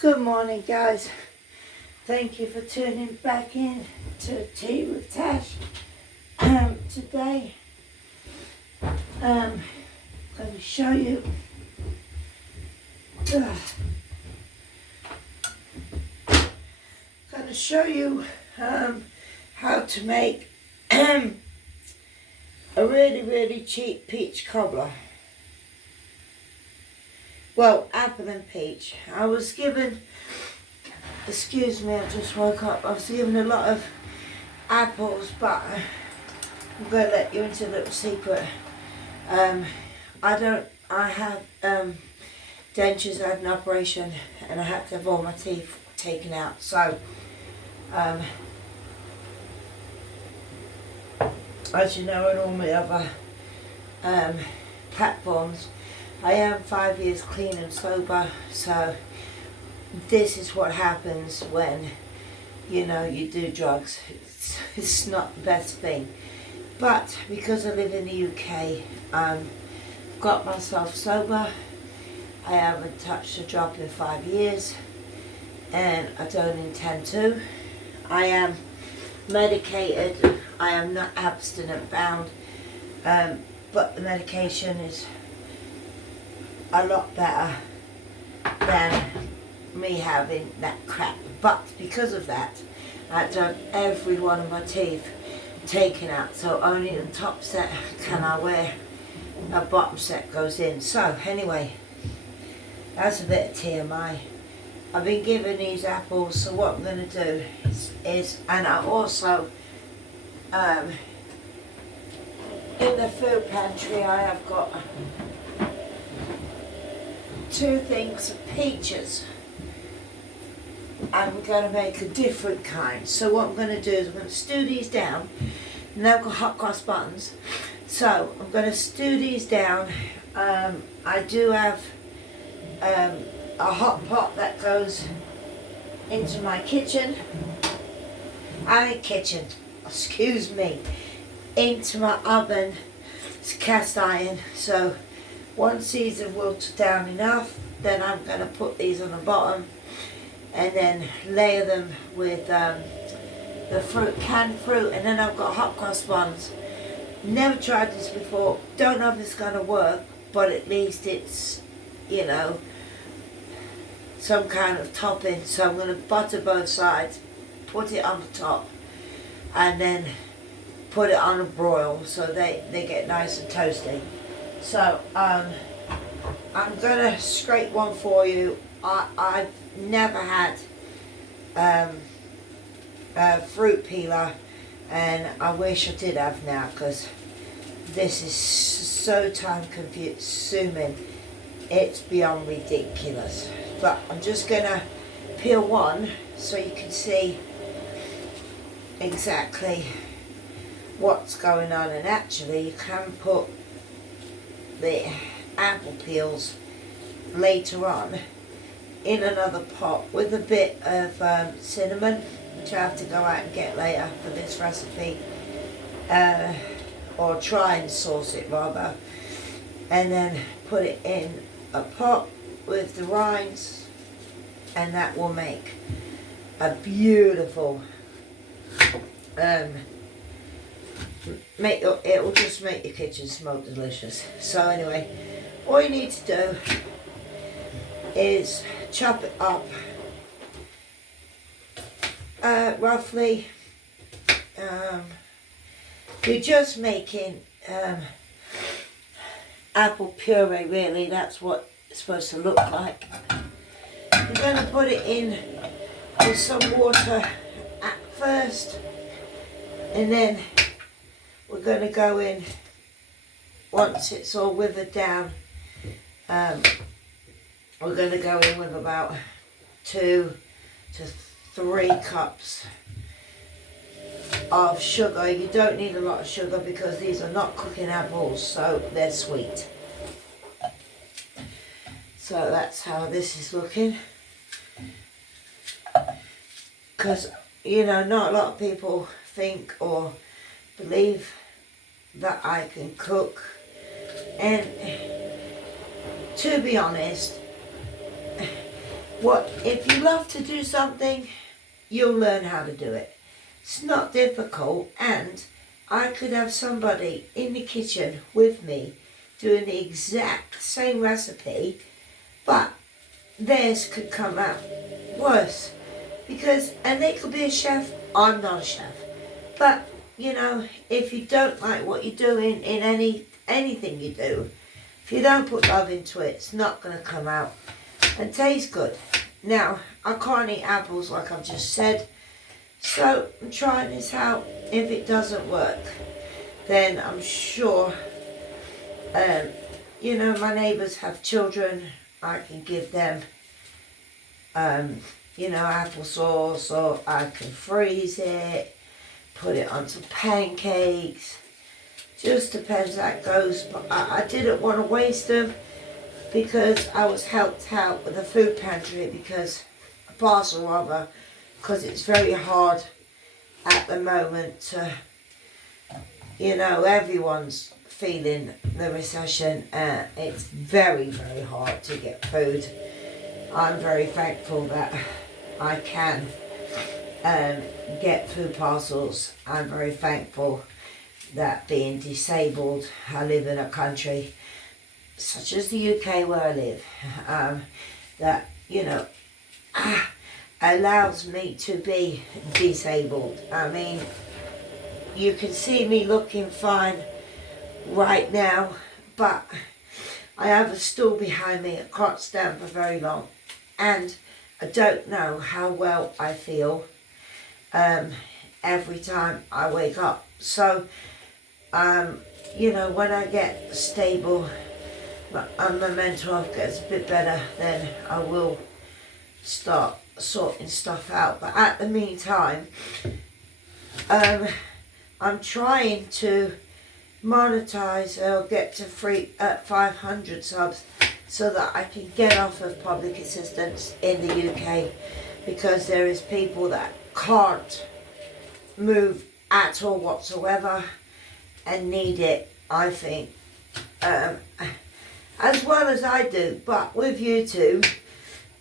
Good morning, guys. Thank you for tuning back in to Tea with Tash. Today, I'm going to show you how to make a really cheap peach cobbler. Well, apple and peach. I was given, excuse me, I just woke up. I was given a lot of apples, but I'm going to let you into a little secret. I have dentures. I had an operation and I had to have all my teeth taken out. So, as you know, on all my other platforms, I am 5 years clean and sober, so this is what happens when, you do drugs. It's not the best thing. But because I live in the UK, got myself sober. I haven't touched a drop in 5 years, and I don't intend to. I am medicated. I am not abstinent bound, but the medication is a lot better than me having that crap. But because of that, I had to have every one of my teeth taken out, so only the top set can I wear, a bottom set goes in. So anyway, that's a bit of TMI. I've been given these apples, so what I'm going to do is and I also in the food pantry I have got 2 things of peaches. I'm going to make a different kind. So what I'm going to do is I'm going to stew these down. And I've got hot cross buns. So I'm going to stew these down. I do have a hot pot that goes into my kitchen. Excuse me. Into my oven. It's cast iron. So once these are wilted down enough, then I'm going to put these on the bottom and then layer them with the canned fruit, and then I've got hot cross buns. Never tried this before, don't know if it's going to work, but at least it's, some kind of topping. So I'm going to butter both sides, put it on the top, and then put it on a broil so they get nice and toasty. So I'm going to scrape one for you. I've never had a fruit peeler, and I wish I did have now, because this is so time consuming. It's beyond ridiculous. But I'm just going to peel one so you can see exactly what's going on. And actually you can put the apple peels later on in another pot with a bit of cinnamon, which I have to go out and get later for this recipe, or try and sauce it rather, and then put it in a pot with the rinds, and that will make a beautiful it will just make your kitchen smell delicious. So anyway, all you need to do is chop it up roughly. You're just making apple puree, really. That's what it's supposed to look like. You're going to put it in with some water at first, and then we're going to go in once it's all withered down. We're going to go in with about 2 to 3 cups of sugar. You don't need a lot of sugar because these are not cooking apples, so they're sweet. So that's how this is looking. Because, not a lot of people think or believe that I can cook. And to be honest, if you love to do something, you'll learn how to do it. It's not difficult, and I could have somebody in the kitchen with me doing the exact same recipe, but theirs could come out worse. And they could be a chef, I'm not a chef. But, if you don't like what you're doing in anything you do, if you don't put love into it, it's not going to come out and taste good. Now, I can't eat apples like I've just said, so I'm trying this out. If it doesn't work, then I'm sure, my neighbours have children. I can give them, applesauce, or I can freeze it, put it on some pancakes. Just depends how it goes. But I didn't want to waste them, because I was helped out with the food pantry, because it's very hard at the moment to, everyone's feeling the recession. It's very, very hard to get food. I'm very thankful that I can get food parcels. I'm very thankful that, being disabled, I live in a country such as the UK where I live, that, allows me to be disabled. I mean, you can see me looking fine right now, but I have a stool behind me. I can't stand for very long, and I don't know how well I feel every time I wake up. So, when I get stable and my mental health gets a bit better, then I will start sorting stuff out. But at the meantime, I'm trying to monetize or get to 500 subs, so that I can get off of public assistance in the UK, because there is people that can't move at all whatsoever and need it, I think, as well as I do. But with YouTube,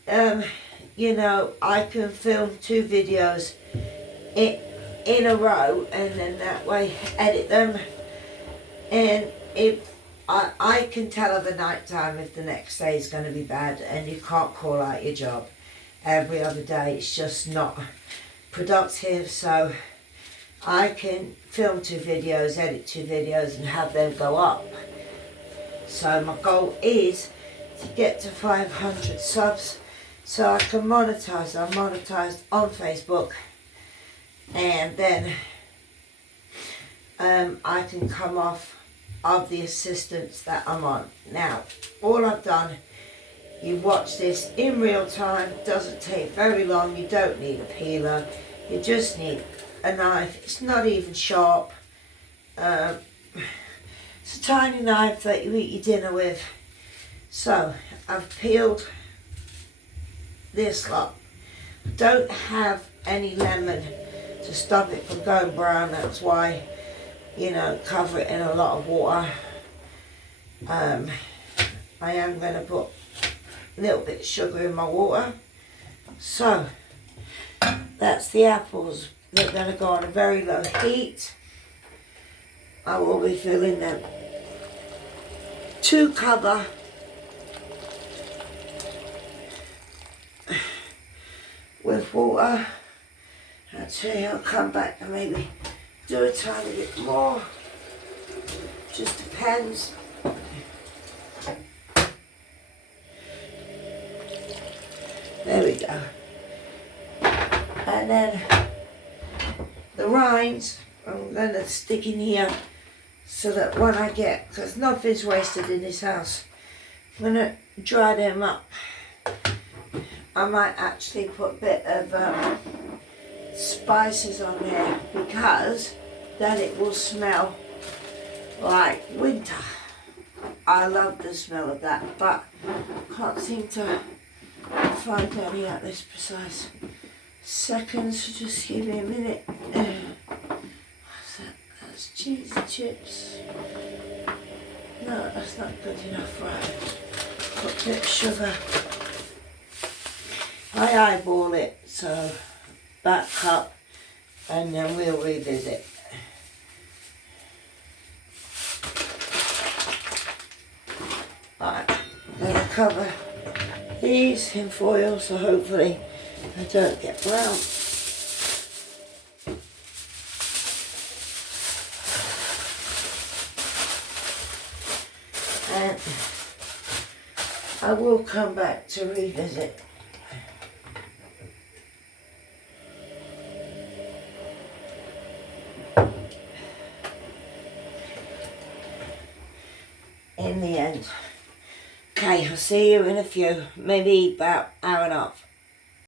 I can film 2 videos in a row, and then that way edit them, and if I can tell of a night time if the next day is going to be bad, and you can't call out your job every other day. It's just not productive. So I can film 2 videos, edit 2 videos, and have them go up. So my goal is to get to 500 subs, so I can monetize. I'm monetized on Facebook, and then I can come off of the assistance that I'm on. Now, all I've done, you watch this in real time, doesn't take very long. You don't need a peeler, you just need a knife. It's not even sharp. It's a tiny knife that you eat your dinner with. So I've peeled this lot. I don't have any lemon to stop it from going brown. That's why, cover it in a lot of water. I am going to put a little bit of sugar in my water. So that's the apples. They're going to go on a very low heat. I will be filling them to cover. With water. I'll tell you, I'll come back and maybe do a tiny bit more. Just depends. There we go. And then the rinds I'm going to stick in here, so that when I get, because nothing's wasted in this house, I'm going to dry them up. I might actually put a bit of spices on there, because then it will smell like winter. I love the smell of that, but can't seem to find any at this precise second, so just give me a minute. What's that? That's cheese chips. No, that's not good enough. Right, put a bit of sugar. I eyeball it, so back up, and then we'll revisit. Right, I'm going to cover these in foil so hopefully they don't get brown. And I will come back to revisit. In the end. Okay, I'll see you in a few, maybe about an hour and a half.